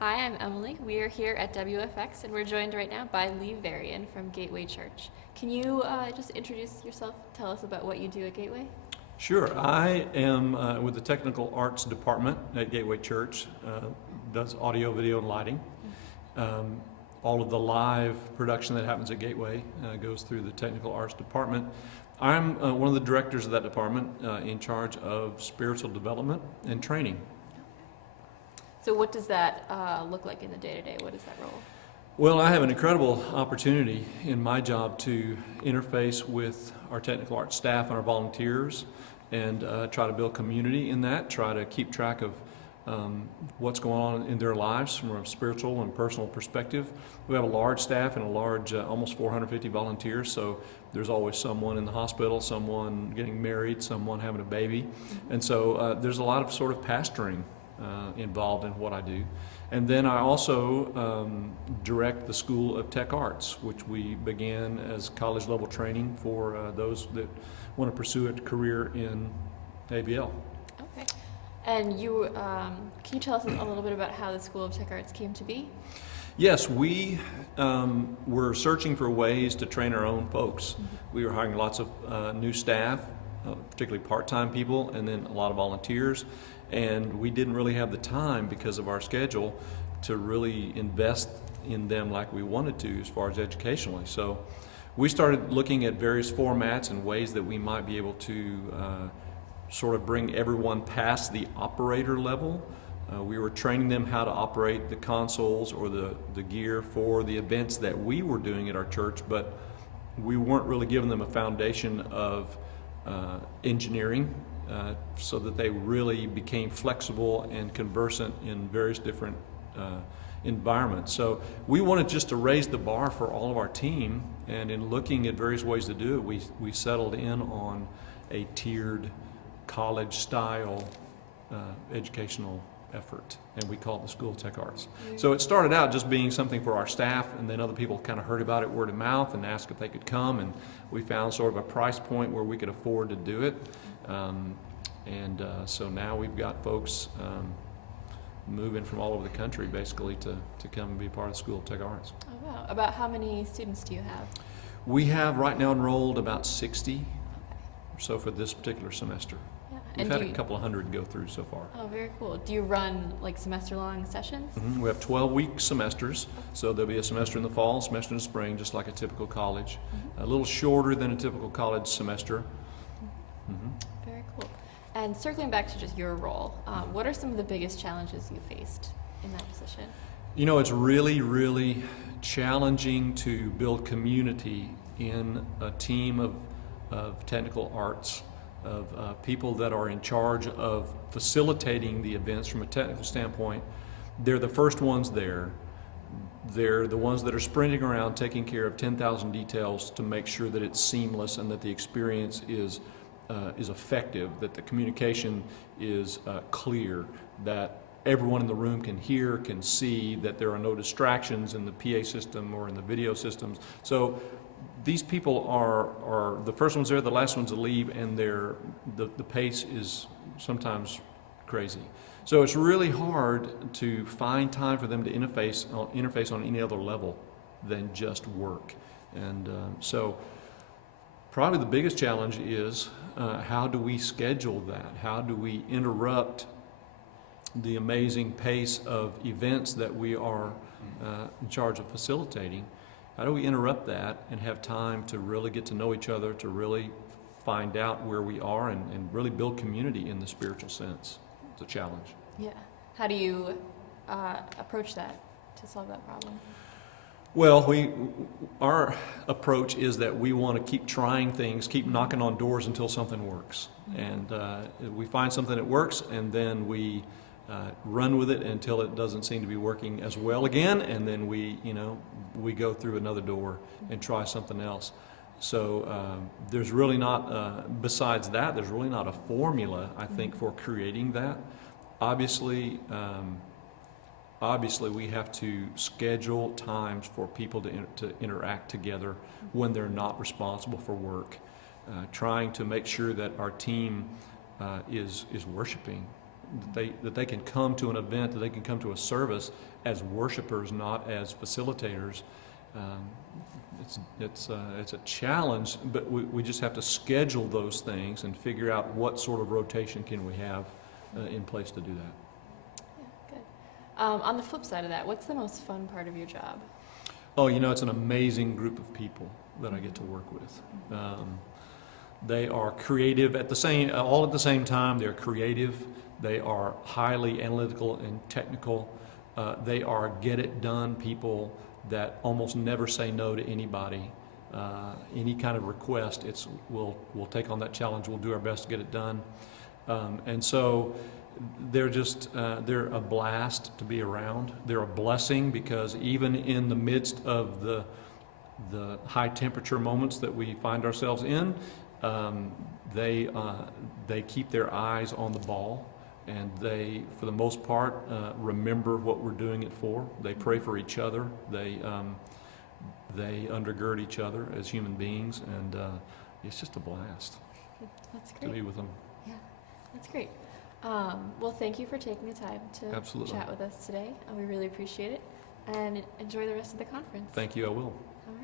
Hi, I'm Emily. We are here at WFX and we're joined right now by Varian from Gateway Church. Can you just introduce yourself, tell us about what you do at Gateway? Sure. I am with the Technical Arts Department at Gateway Church, does audio, video, and lighting. All of the live production that happens at Gateway goes through the Technical Arts Department. I'm one of the directors of that department in charge of spiritual development and training. So what does that look like in the day-to-day? What is that role? Well, I have an incredible opportunity in my job to interface with our technical arts staff and our volunteers and try to build community in that, try to keep track of what's going on in their lives from a spiritual and personal perspective. We have a large staff and a large, almost 450 volunteers, so there's always someone in the hospital, someone getting married, someone having a baby, and so there's a lot of sort of pastoring involved in what I do. And then I also direct the School of Tech Arts, which we began as college level training for those that want to pursue a career in ABL. Okay. And you, can you tell us a little bit about how the School of Tech Arts came to be? Yes, we were searching for ways to train our own folks. We were hiring lots of new staff, particularly part-time people, and then a lot of volunteers. And we didn't really have the time because of our schedule to really invest in them like we wanted to as far as educationally. So we started looking at various formats and ways that we might be able to sort of bring everyone past the operator level. We were training them how to operate the consoles or the gear for the events that we were doing at our church, but we weren't really giving them a foundation of engineering so that they really became flexible and conversant in various different environments. So we wanted just to raise the bar for all of our team, and in looking at various ways to do it, we settled in on a tiered college style educational effort, and we call it the School of Tech Arts. So it started out just being something for our staff, and then other people kind of heard about it word of mouth and asked if they could come, and we found sort of a price point where we could afford to do it. So now we've got folks moving from all over the country basically to come and be part of the School of Tech Arts. Oh wow. About how many students do you have? We have right now enrolled about 60 or so for this particular semester. Yeah. We've had a couple of hundred go through so far. Oh, very cool. Do you run like semester-long sessions? We have 12-week semesters, so there'll be a semester in the fall, a semester in the spring, just like a typical college. A little shorter than a typical college semester. Very cool. And circling back to just your role, what are some of the biggest challenges you faced in that position? You know, it's really, really challenging to build community in a team of technical arts, of people that are in charge of facilitating the events from a technical standpoint. They're the first ones there. They're the ones that are sprinting around taking care of 10,000 details to make sure that it's seamless and that the experience is effective, that the communication is clear, that everyone in the room can hear, can see, that there are no distractions in the PA system or in the video systems. So these people are the first ones there, the last ones to leave, and the pace is sometimes crazy. So it's really hard to find time for them to interface on any other level than just work. And so probably the biggest challenge is how do we schedule that? How do we interrupt the amazing pace of events that we are in charge of facilitating? How do we interrupt that and have time to really get to know each other, to really find out where we are and really build community in the spiritual sense? It's a challenge. Yeah. How do you approach that to solve that problem? Well, our approach is that we want to keep trying things, keep knocking on doors until something works. And we find something that works, and then we run with it until it doesn't seem to be working as well again, and then we go through another door and try something else. So there's really not, besides that, there's really not a formula, I think, for creating that. Obviously, we have to schedule times for people to interact together when they're not responsible for work, trying to make sure that our team is worshiping that they can come to an event, that they can come to a service as worshipers, not as facilitators. It's a challenge, but we just have to schedule those things and figure out what sort of rotation can we have in place to do that. Yeah, good. On the flip side of that, what's the most fun part of your job? Oh, it's an amazing group of people that I get to work with. They are creative all at the same time. They're creative. They are highly analytical and technical. They are get-it-done people that almost never say no to anybody. Any kind of request, we'll take on that challenge. We'll do our best to get it done. And so they're a blast to be around. They're a blessing because even in the midst of the high temperature moments that we find ourselves in, they keep their eyes on the ball, and they, for the most part, remember what we're doing it for. They pray for each other. They undergird each other as human beings, and it's just a blast. That's great. To be with them. Yeah, that's great. Well, thank you for taking the time to Absolutely. chat with us today. We really appreciate it, and enjoy the rest of the conference. Thank you. I will. All right.